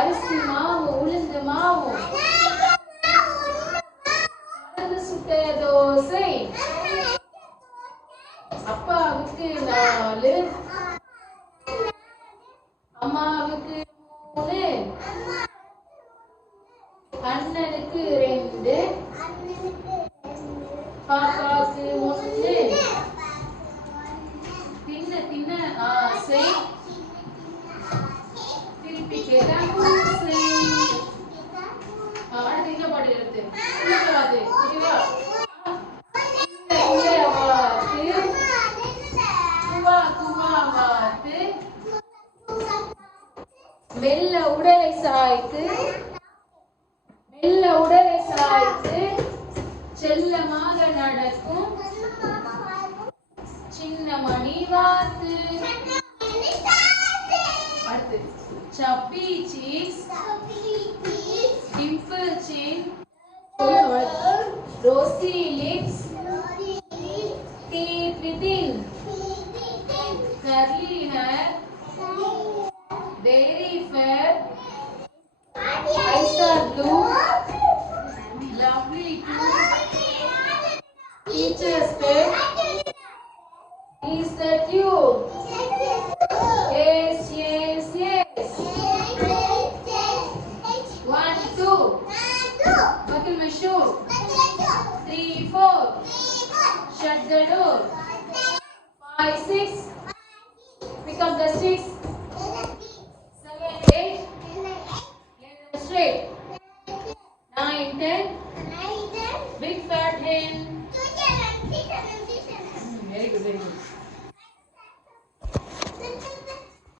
அரிசி மாவு உளுந்து மாவு கலந்து சுட்ட தோசை அப்பாவுக்கு 4 அம்மாவுக்கு 3 அண்ணனுக்கு 2 பாப்பாவுக்கு 1 தின்ன தின்ன ஆசை திருப்பி கேட்டா பூசை அடுத்து என்ன பாட்டு எழுத்து ஓகேவா மெல்ல உடலை சாய்த்து செல்லமாக நடக்கும் சின்ன மணி வாத்து அடுத்து chubby cheeks dimple chin rosy lips teeth within curly hair very fair eyes are blue lovely too teacher's pet is that you yes yes yes 1 2 buckle my shoe 3 4 shut the door 5 6 pick up the sticks 7 8 lay them straight 9 10 big fat hen very good